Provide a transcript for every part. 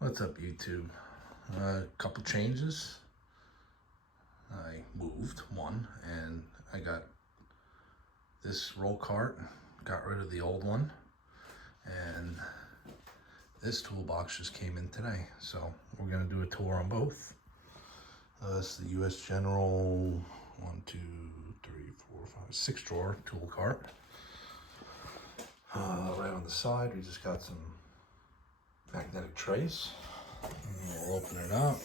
What's up, YouTube? A couple changes. I moved one, and I got this roll cart, got rid of the old one, and this toolbox just came in today. So we're gonna do a tour on both. This is the U.S. General 6 drawer tool cart. Right on the side, we just got some magnetic trays. We'll open it up.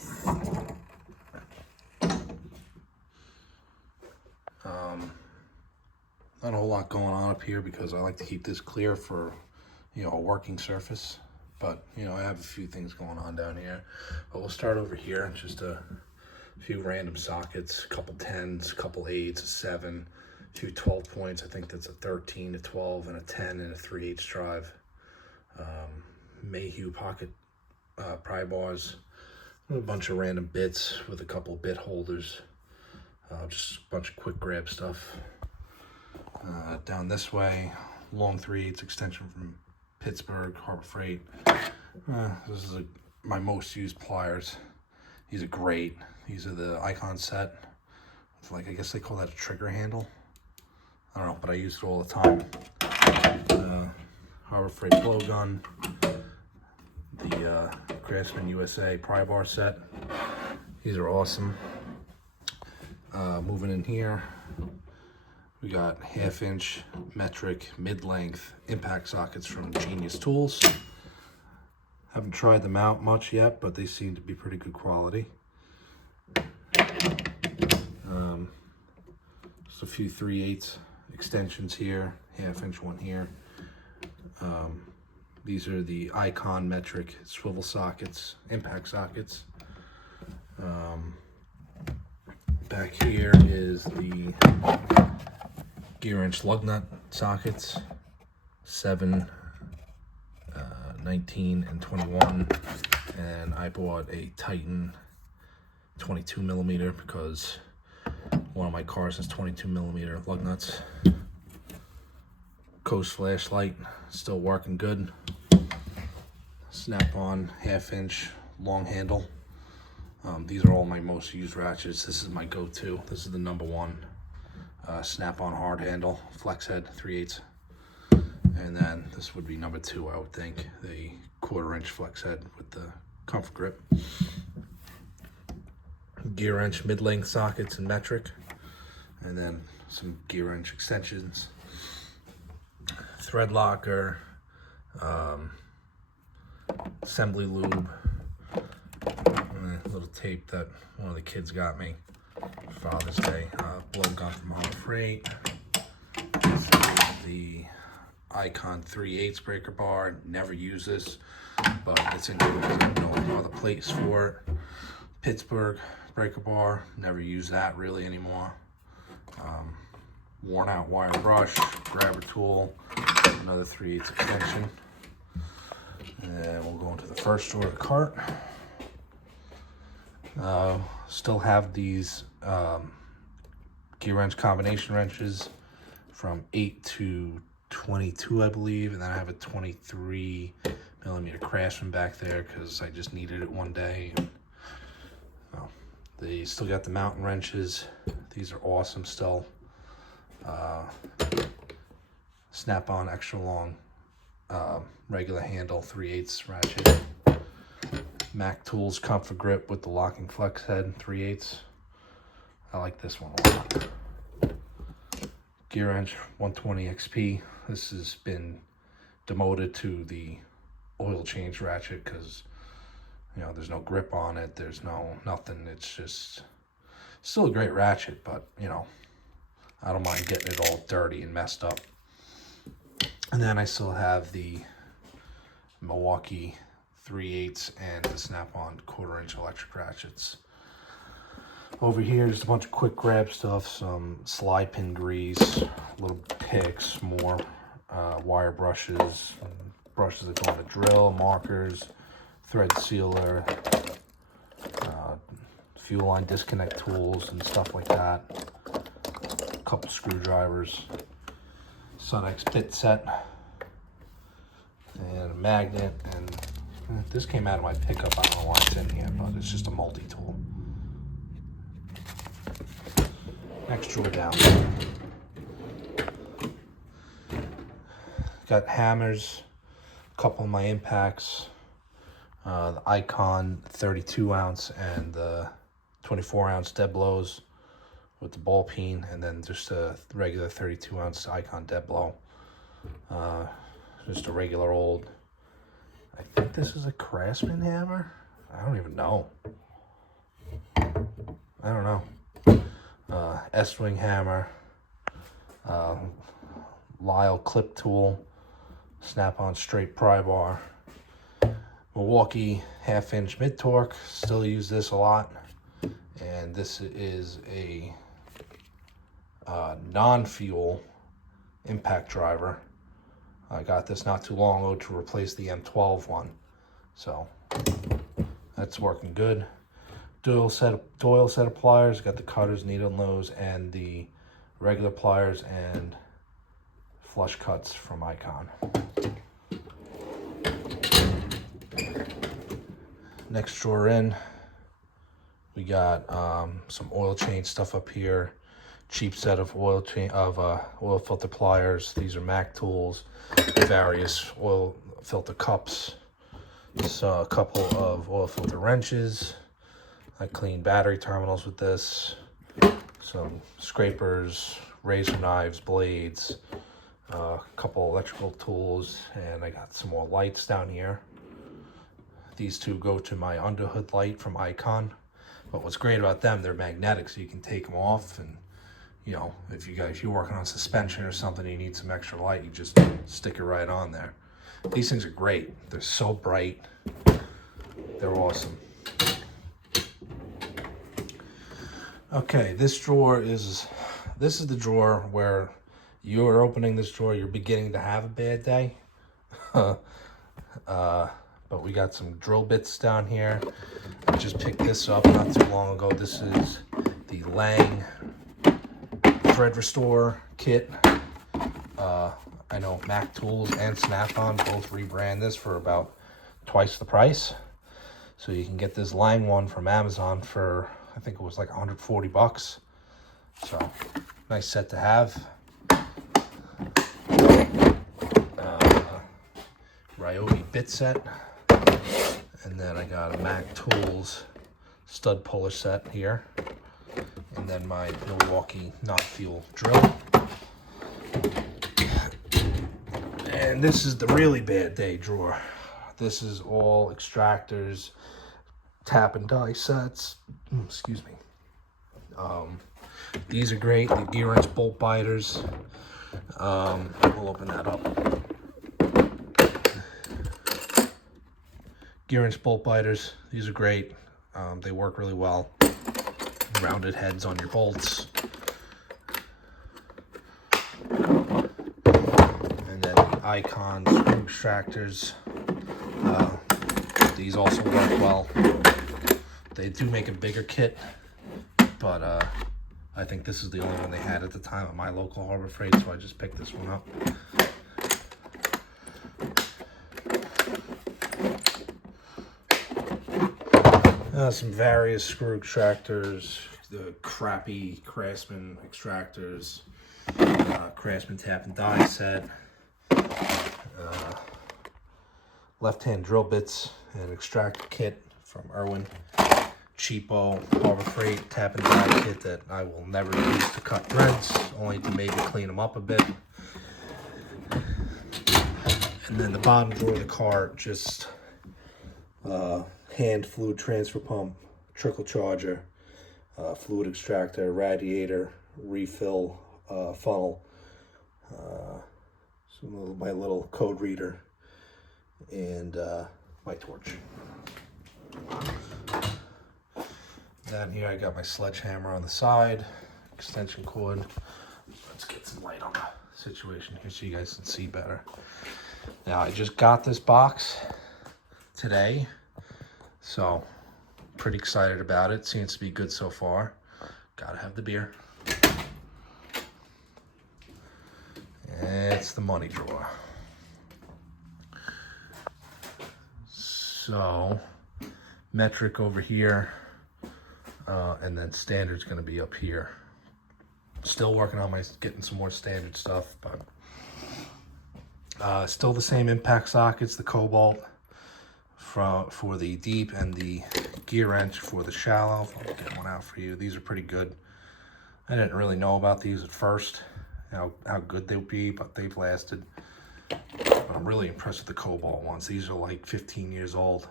Not a whole lot going on up here because I like to keep this clear for, a working surface. But, I have a few things going on down here. But we'll start over here. Just a few random sockets, a couple 10s, a couple 8s, a 7, a few 12 points. I think that's a 13, a 12, and a 10, and a 3/8 drive. Mayhew pocket pry bars. A bunch of random bits with a couple bit holders. Just a bunch of quick grab stuff. Down this way, long 3/8 extension from Pittsburgh, Harbor Freight. This is my most used pliers. These are great. These are the Icon set. It's like, I guess they call that a trigger handle. I don't know, but I use it all the time. Harbor Freight blowgun. The Craftsman USA pry bar set. These are awesome. Moving in here, we got 1/2" metric mid-length impact sockets from Genius Tools. Haven't tried them out much yet, but they seem to be pretty good quality. Just a few 3/8 extensions here, 1/2" one here. These are the Icon metric swivel sockets, impact sockets. Back here is the gear wrench lug nut sockets, 7, 19, and 21. And I bought a Titan 22 millimeter because one of my cars has 22 millimeter lug nuts. Coast flashlight, still working good. Snap-on 1/2" long handle. These are all my most used ratchets. This is my go-to. This is the number one. Snap-on hard handle, flex head, 3/8. And then this would be number 2, I would think. The 1/4" flex head with the comfort grip. Gear wrench mid-length sockets in metric. And then some gear wrench extensions. Thread locker. Assembly lube. A little tape that one of the kids got me for Father's Day. Blowgun from Harbor Freight. This is the Icon 3/8 breaker bar. Never use this, but it's in good. There's no other place for it. Pittsburgh breaker bar. Never use that really anymore. Worn out wire brush, grabber tool, another 3/8 extension. And then we'll go into the first drawer of the cart. Still have these gear wrench combination wrenches from 8 to 22, I believe, and then I have a 23 millimeter Craftsman back there because I just needed it one day. They still got the mountain wrenches. These are awesome still. Snap-on extra long regular handle 3/8 ratchet. Mac Tools comfort grip with the locking flex head 3/8. I like this one a lot. Gear wrench 120 XP. This has been demoted to the oil change ratchet because there's no grip on it. There's nothing. It's just still a great ratchet, but I don't mind getting it all dirty and messed up. And then I still have the Milwaukee 3/8 and the Snap-on 1/4" electric ratchets. Over here, just a bunch of quick grab stuff, some slide pin grease, little picks, more wire brushes, brushes that go on the drill, markers, thread sealer, fuel line disconnect tools and stuff like that. A couple screwdrivers, Sunex bit set, and a magnet, and This came out of my pickup. I don't know why it's in here, but it's just a multi-tool. Next drawer down. Got hammers, a couple of my impacts, the Icon 32 ounce and the 24 ounce dead blows with the ball peen, and then just a regular 32 ounce Icon dead blow. Just a regular old, I think this is a Craftsman hammer. I don't even know. I don't know. S-Wing hammer, Lyle clip tool, Snap-on straight pry bar, Milwaukee 1/2-inch mid torque. Still use this a lot. And this is a non-fuel impact driver. I got this not too long ago to replace the M12 one, so that's working good. Doyle set of pliers. Got the cutters, needle nose, and the regular pliers and flush cuts from Icon. Next drawer in, we got some oil change stuff up here. Cheap set of oil filter pliers. These are Mac tools. Various oil filter cups. So a couple of oil filter wrenches. I clean battery terminals with this. Some scrapers, razor knives, blades, a couple electrical tools, and I got some more lights down here. These two go to my underhood light from Icon. But what's great about them, they're magnetic, so you can take them off, and you know, if you're working on suspension or something, you need some extra light, you just stick it right on there. These things are great. They're so bright. They're awesome. Okay, this is the drawer where you're opening this drawer, you're beginning to have a bad day. But we got some drill bits down here. I just picked this up not too long ago. This is the Lang Thread Restore kit. I know Mac Tools and Snap-on both rebrand this for about twice the price. So you can get this Lang one from Amazon for, I think it was like 140 bucks. So nice set to have. Ryobi bit set. And then I got a Mac Tools stud puller set here. And then my Milwaukee not fuel drill. And this is the really bad day drawer. This is all extractors, tap and die sets. Excuse me. These are great. The gear wrench bolt biters. We'll open that up. Gear wrench bolt biters. These are great. They work really well. Rounded heads on your bolts. And then the Icon screw extractors. These also work well. They do make a bigger kit, but I think this is the only one they had at the time at my local Harbor Freight, so I just picked this one up. Some various screw extractors, the crappy Craftsman extractors, Craftsman tap and die set, left-hand drill bits and extractor kit from Irwin, cheapo Harbor Freight tap and die kit that I will never use to cut threads, only to maybe clean them up a bit. And then the bottom drawer of the cart, just hand fluid transfer pump, trickle charger, fluid extractor, radiator, refill funnel, my little code reader, and my torch. Down here I got my sledgehammer on the side, extension cord. Let's get some light on the situation here so you guys can see better. Now I just got this box today, so pretty excited about it. Seems to be good so far. Gotta have the beer. It's the money drawer. So metric over here, and then standard's going to be up here. Still working on getting some more standard stuff, but still the same impact sockets, the Cobalt for the deep and the gear wrench for the shallow. I'll get one out for you. These are pretty good. I didn't really know about these at first, how good they would be, but they've lasted. But I'm really impressed with the Cobalt ones. These are like 15 years old,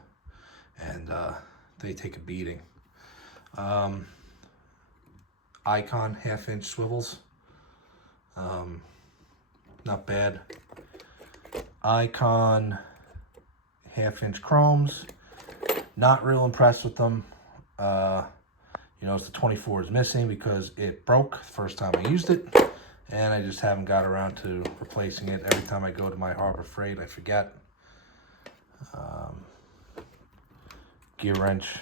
and they take a beating. Icon 1/2-inch swivels, not bad. Icon 1/2-inch chromes, not real impressed with them. You notice the 24 is missing because it broke the first time I used it, and I just haven't got around to replacing it. Every time I go to my Harbor Freight, I forget. Gear wrench,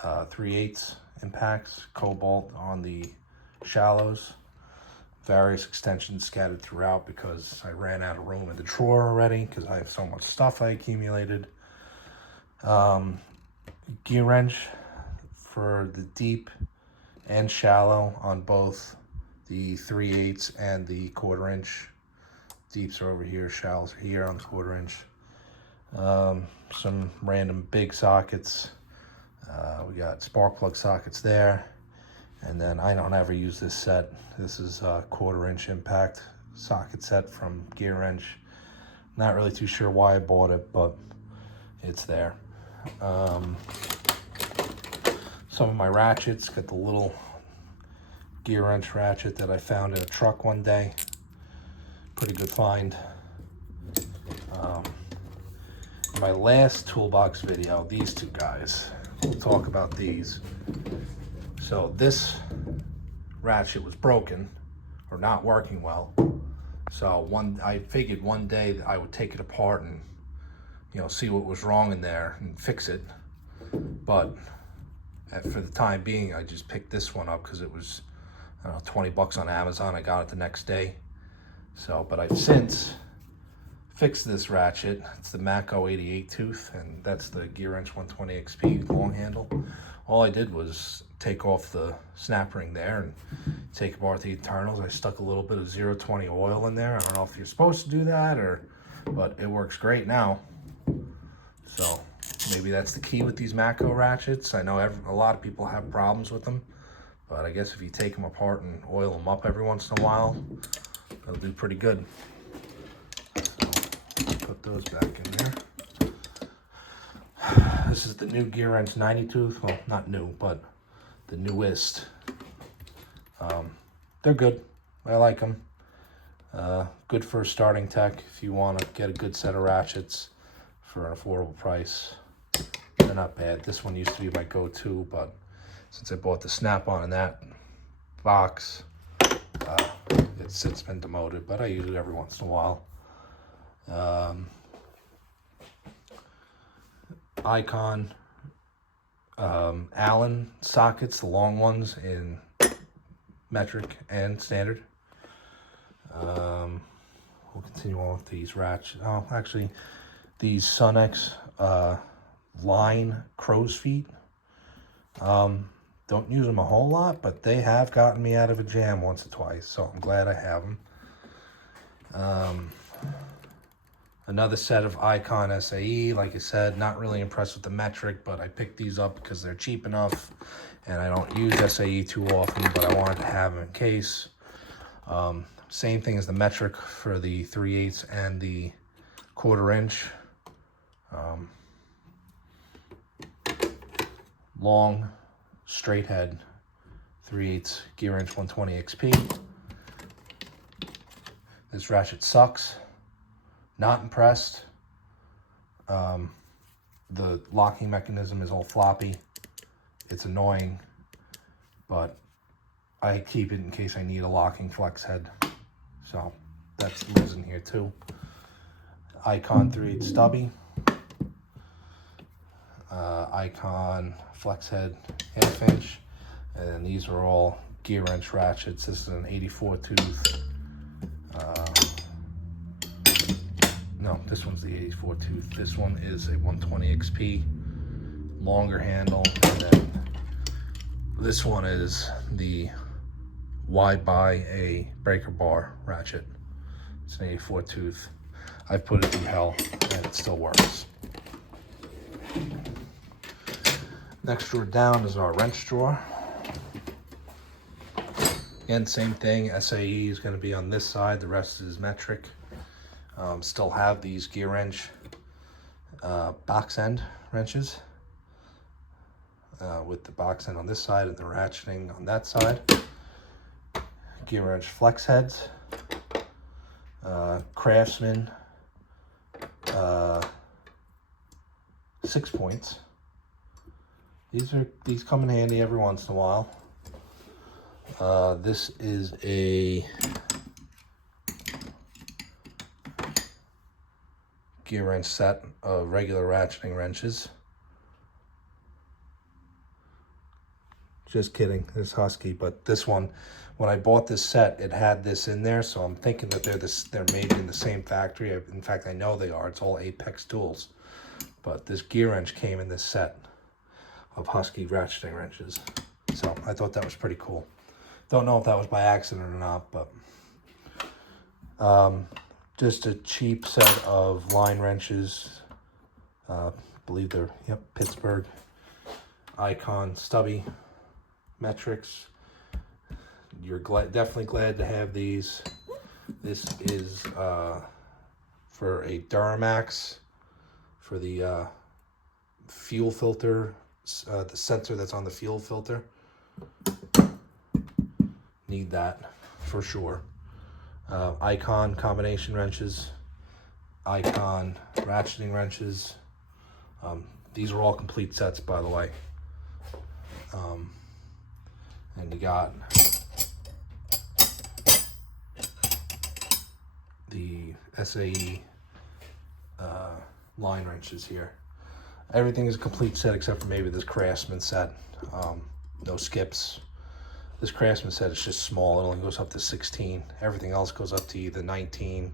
3/8 impacts, Cobalt on the shallows. Various extensions scattered throughout because I ran out of room in the drawer already because I have so much stuff I accumulated. Gear wrench for the deep and shallow on both the 3/8 and the 1/4-inch. Deeps are over here, shallows are here on the 1/4-inch. Some random big sockets. We got spark plug sockets there. And then I don't ever use this set. This is a 1/4-inch impact socket set from Gear Wrench. Not really too sure why I bought it, but it's there. Some of my ratchets, got the little Gear Wrench ratchet that I found in a truck one day. Pretty good find. In my last toolbox video, these two guys, we'll talk about these. So this ratchet was broken or not working well. So I figured one day that I would take it apart and, see what was wrong in there and fix it. But for the time being, I just picked this one up because it was, I don't know, 20 bucks on Amazon. I got it the next day. So, but I've since fixed this ratchet. It's the Matco 88 tooth, and that's the Gear Wrench 120 XP long handle. All I did was take off the snap ring there and take apart the internals. I stuck a little bit of 020 oil in there. I don't know if you're supposed to do that, but it works great now. So maybe that's the key with these Matco ratchets. I know a lot of people have problems with them, but I guess if you take them apart and oil them up every once in a while, they'll do pretty good. So put those back in there. This is the new Gear Wrench 90 tooth. Well, not new, but the newest. They're good. I like them. Good for a starting tech if you want to get a good set of ratchets for an affordable price. They're not bad. This one used to be my go-to, but since I bought the snap-on in that box, it's since been demoted, but I use it every once in a while. Icon Allen sockets, the long ones in metric and standard. We'll continue on with these ratchets. Oh, actually, these Sunex line crow's feet. Don't use them a whole lot, but they have gotten me out of a jam once or twice, so I'm glad I have them. Another set of Icon SAE. Like I said, not really impressed with the metric, but I picked these up because they're cheap enough, and I don't use SAE too often, but I wanted to have them in case. Same thing as the metric for the 3/8 and the 1/4-inch. Long, straight head, 3/8 Gear Wrench 120 XP. This ratchet sucks. Not impressed. The locking mechanism is all floppy. It's annoying, but I keep it in case I need a locking flex head. So that's losing here too. Icon 3/8 stubby. Icon flex head 1/2 inch. And these are all Gear Wrench ratchets. This is an 84 tooth. no, this one's the 84 tooth. This one is a 120 XP, longer handle, and then this one is the wide by a breaker bar ratchet. It's an 84 tooth. I put it through hell and it still works. Next drawer down is our wrench drawer. Again, same thing. SAE is going to be on this side. The rest is metric. Still have these gear wrench box end wrenches with the box end on this side and the ratcheting on that side. Gear wrench flex heads. Craftsman 6 points. These come in handy every once in a while. This is a gear wrench set of regular ratcheting wrenches. Just kidding, this Husky, but this one, when I bought this set, it had this in there, so I'm thinking that they're made in the same factory. In fact, I know they are. It's all Apex tools. But this gear wrench came in this set of Husky ratcheting wrenches. So I thought that was pretty cool. Don't know if that was by accident or not, but just a cheap set of line wrenches. I believe they're, yep, Pittsburgh, Icon, stubby, metrics. You're definitely glad to have these. This is for a Duramax, for the fuel filter, the sensor that's on the fuel filter. Need that for sure. Icon combination wrenches, Icon ratcheting wrenches. These are all complete sets, by the way. And you got the SAE line wrenches here. Everything is a complete set except for maybe this Craftsman set. No skips. This Craftsman set is just small. It only goes up to 16. Everything else goes up to either 19.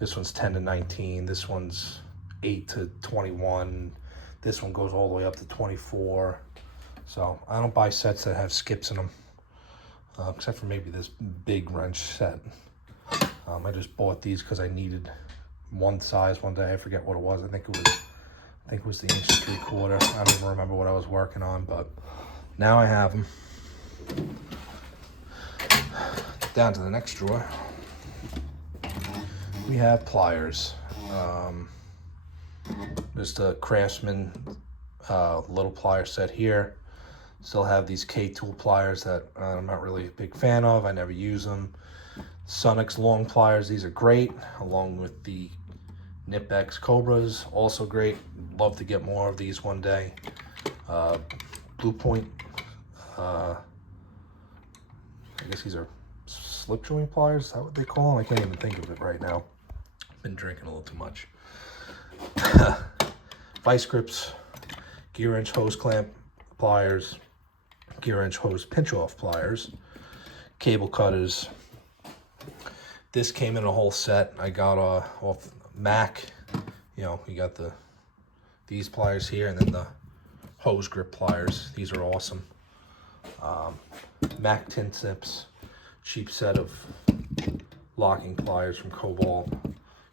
This one's 10 to 19. This one's 8 to 21. This one goes all the way up to 24. So I don't buy sets that have skips in them, except for maybe this big wrench set. I just bought these because I needed one size one day. I forget what it was. I think it was the 1 3/4. I don't even remember what I was working on, but now I have them. Down to the next drawer, we have pliers. Just a Craftsman little plier set here. Still have these K-tool pliers that I'm not really a big fan of. I never use them. Sonix long pliers, these are great, along with the Nip-X Cobras, also great. Love to get more of these one day. Blue Point, I guess these are slip joint pliers, is that what they call them? I can't even think of it right now. Been drinking a little too much. Vice grips, gear wrench hose clamp pliers, gear wrench hose pinch off pliers, cable cutters. This came in a whole set. I got off Mac. You know, you got these pliers here, and then the hose grip pliers. These are awesome. Mac tin tips, cheap set of locking pliers from Cobalt,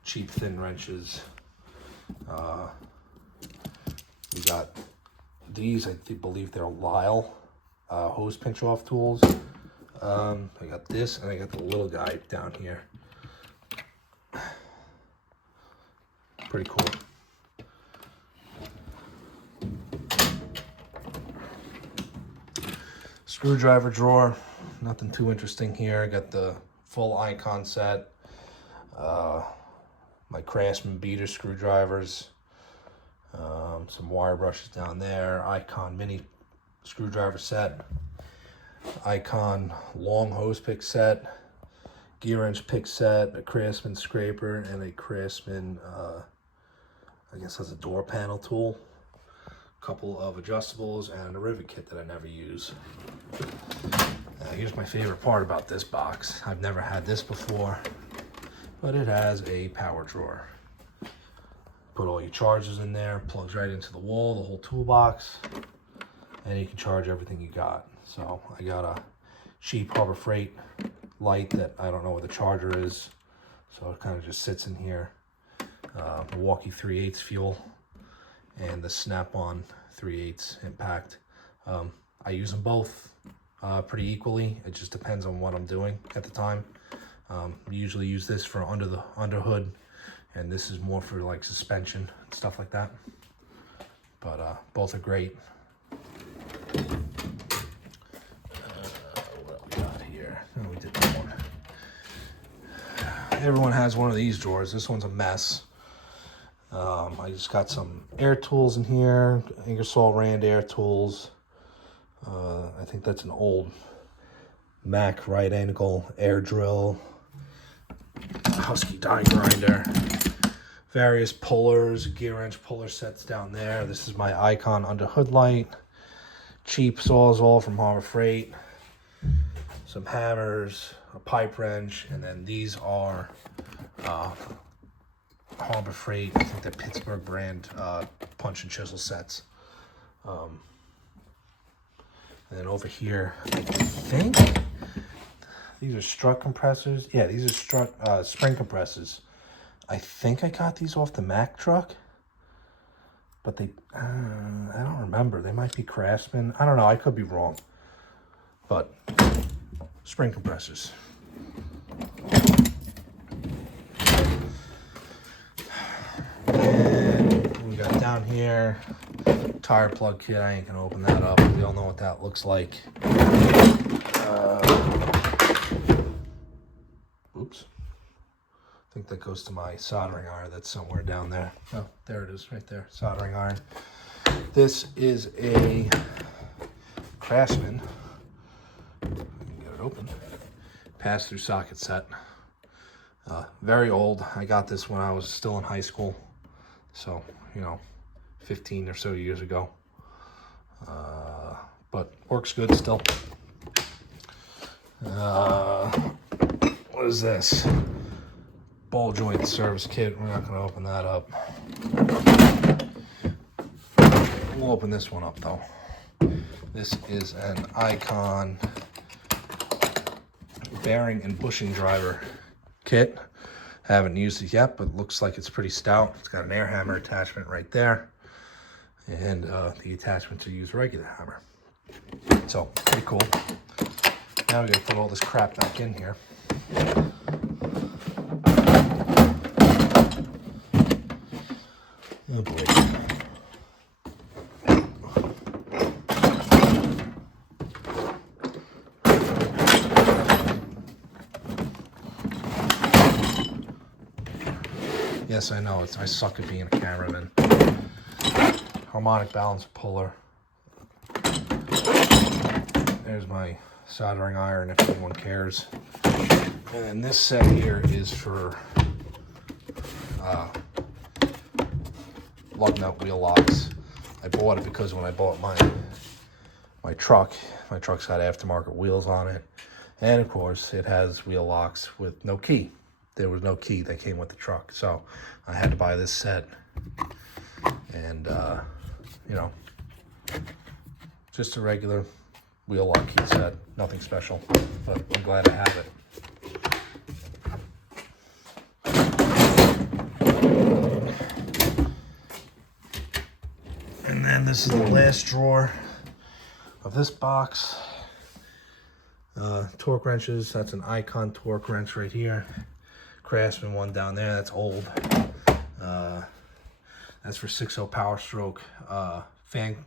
cheap thin wrenches. We got these, I believe they're Lyle hose pinch off tools. I got this, and I got the little guy down here. Pretty cool. Screwdriver drawer, nothing too interesting here. I got the full Icon set, my Craftsman beater screwdrivers, some wire brushes down there, Icon mini screwdriver set, Icon long hose pick set, gear wrench pick set, a Craftsman scraper, and a Craftsman, I guess that's a door panel tool. Couple of adjustables and a rivet kit that I never use. Here's my favorite part about this box. I've never had this before, but it has a power drawer. Put all your chargers in there, plugs right into the wall, the whole toolbox, and you can charge everything you got. So I got a cheap Harbor Freight light that I don't know where the charger is, so it kind of just sits in here. Milwaukee 3/8 fuel and the Snap-on 3/8 impact. I use them both pretty equally. It just depends on what I'm doing at the time. I usually use this for under hood, and this is more for like suspension and stuff like that. But both are great. What do we got here? Oh, we did that one. Everyone has one of these drawers. This one's a mess. I just got some air tools in here. Ingersoll Rand air tools. I think that's an old Mac right angle air drill. Husky die grinder. Various pullers, gear wrench puller sets down there. This is my Icon under hood light. Cheap Sawzall from Harbor Freight. Some hammers, a pipe wrench, and then these are Harbor Freight, I think they're Pittsburgh brand punch and chisel sets. And then over here, I think these are strut compressors. Yeah, these are strut spring compressors. I think I got these off the Mack truck, but they, I don't remember. They might be Craftsman. I don't know. I could be wrong, but spring compressors. And we got down here, tire plug kit. I ain't gonna open that up. We all know what that looks like. Oops. I think that goes to my soldering iron that's somewhere down there. Oh, there it is, right there, soldering iron. This is a Craftsman. I can get it open. Pass-through socket set. Very old. I got this when I was still in high school. So, 15 or so years ago. But works good still. What is this? Ball joint service kit. We're not going to open that up. We'll open this one up though. This is an Icon bearing and bushing driver kit. Haven't used it yet, but looks like it's pretty stout. It's got an air hammer attachment right there, and the attachment to use regular hammer. So pretty cool. Now we got to put all this crap back in here. Oh boy. Yes, I know. I suck at being a cameraman. Harmonic balance puller. There's my soldering iron if anyone cares. And then this set here is for lug nut wheel locks. I bought it because when I bought my truck's got aftermarket wheels on it. And of course, it has wheel locks with no key. There was no key that came with the truck, so I had to buy this set. And just a regular wheel lock key set, nothing special, but I'm glad I have it. And then this is the last drawer of this box. Torque wrenches. That's an Icon torque wrench right here. Craftsman one down there, that's old. That's for 6.0 Power Stroke. Fan,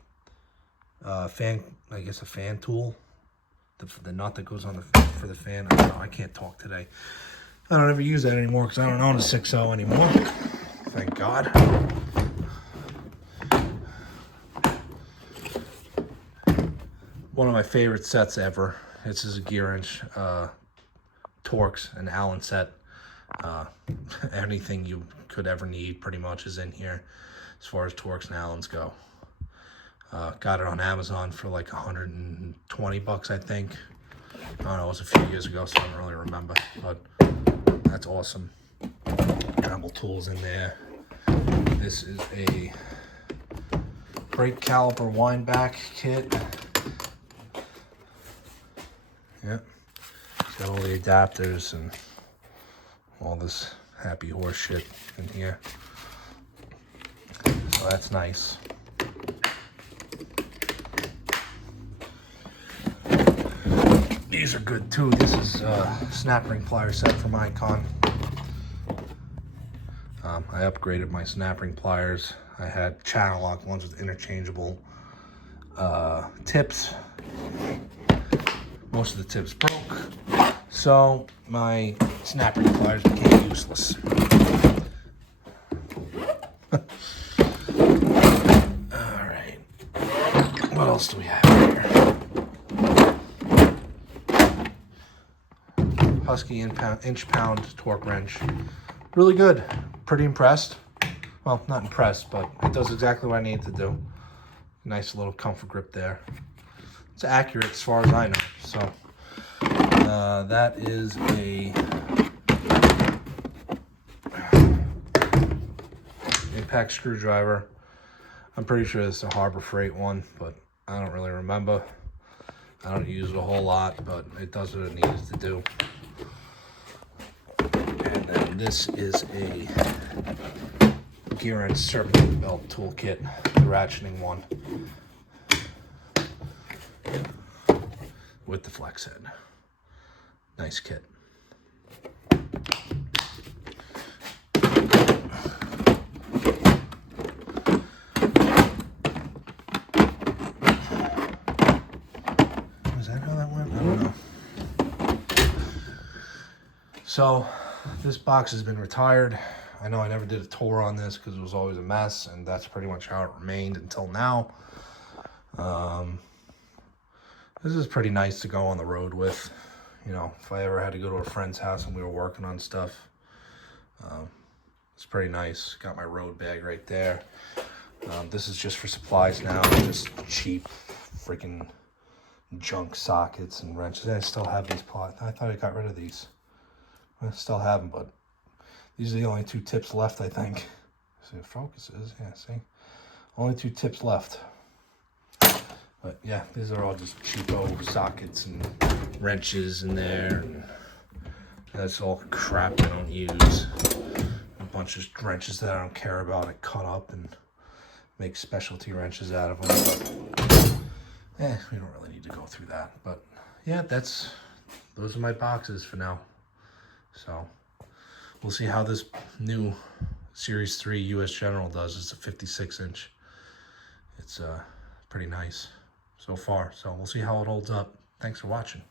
I guess a fan tool. The nut that goes on for the fan. I don't know, I can't talk today. I don't ever use that anymore because I don't own a 6.0 anymore. Thank God. One of my favorite sets ever. This is a gear wrench, Torx, an Allen set. Anything you could ever need pretty much is in here as far as Torx and Allens go. Got it on Amazon for like 120 bucks, I think. I don't know, it was a few years ago, so I don't really remember, but that's awesome. Dremel tools in there. This is a brake caliper wind back kit. Yep. Got all the adapters and all this happy horse shit in here. So that's nice. These are good too. This is a snap ring plier set from Icon. I upgraded my snap ring pliers. I had channel lock ones with interchangeable tips. Most of the tips broke, so my snap ring pliers became useless. Alright, what else do we have here? Husky inch pound torque wrench. Really good. Pretty impressed. Well, not impressed, but it does exactly what I need to do. Nice little comfort grip there. It's accurate as far as I know. So that is a impact screwdriver. I'm pretty sure it's a Harbor Freight one, but I don't really remember. I don't use it a whole lot, but it does what it needs to do. And then this is a gear and serpent belt toolkit, the ratcheting one, with the flex head. Nice kit. Is that how that went? I don't know. So this box has been retired. I know I never did a tour on this because it was always a mess, and that's pretty much how it remained until now. This is pretty nice to go on the road with. You know, if I ever had to go to a friend's house and we were working on stuff, it's pretty nice. Got my road bag right there. This is just for supplies now, just cheap freaking junk sockets and wrenches. I still have these plots. I thought I got rid of these. I still have them, but these are the only 2 tips left, I think. See, it focuses. Yeah, see? Only 2 tips left. But yeah, these are all just cheapo sockets and wrenches in there. And that's all crap I don't use. A bunch of wrenches that I don't care about. I cut up and make specialty wrenches out of them. But, we don't really need to go through that. But yeah, those are my boxes for now. So we'll see how this new Series 3 US General does. It's a 56 inch. It's pretty nice so far. So we'll see how it holds up. Thanks for watching.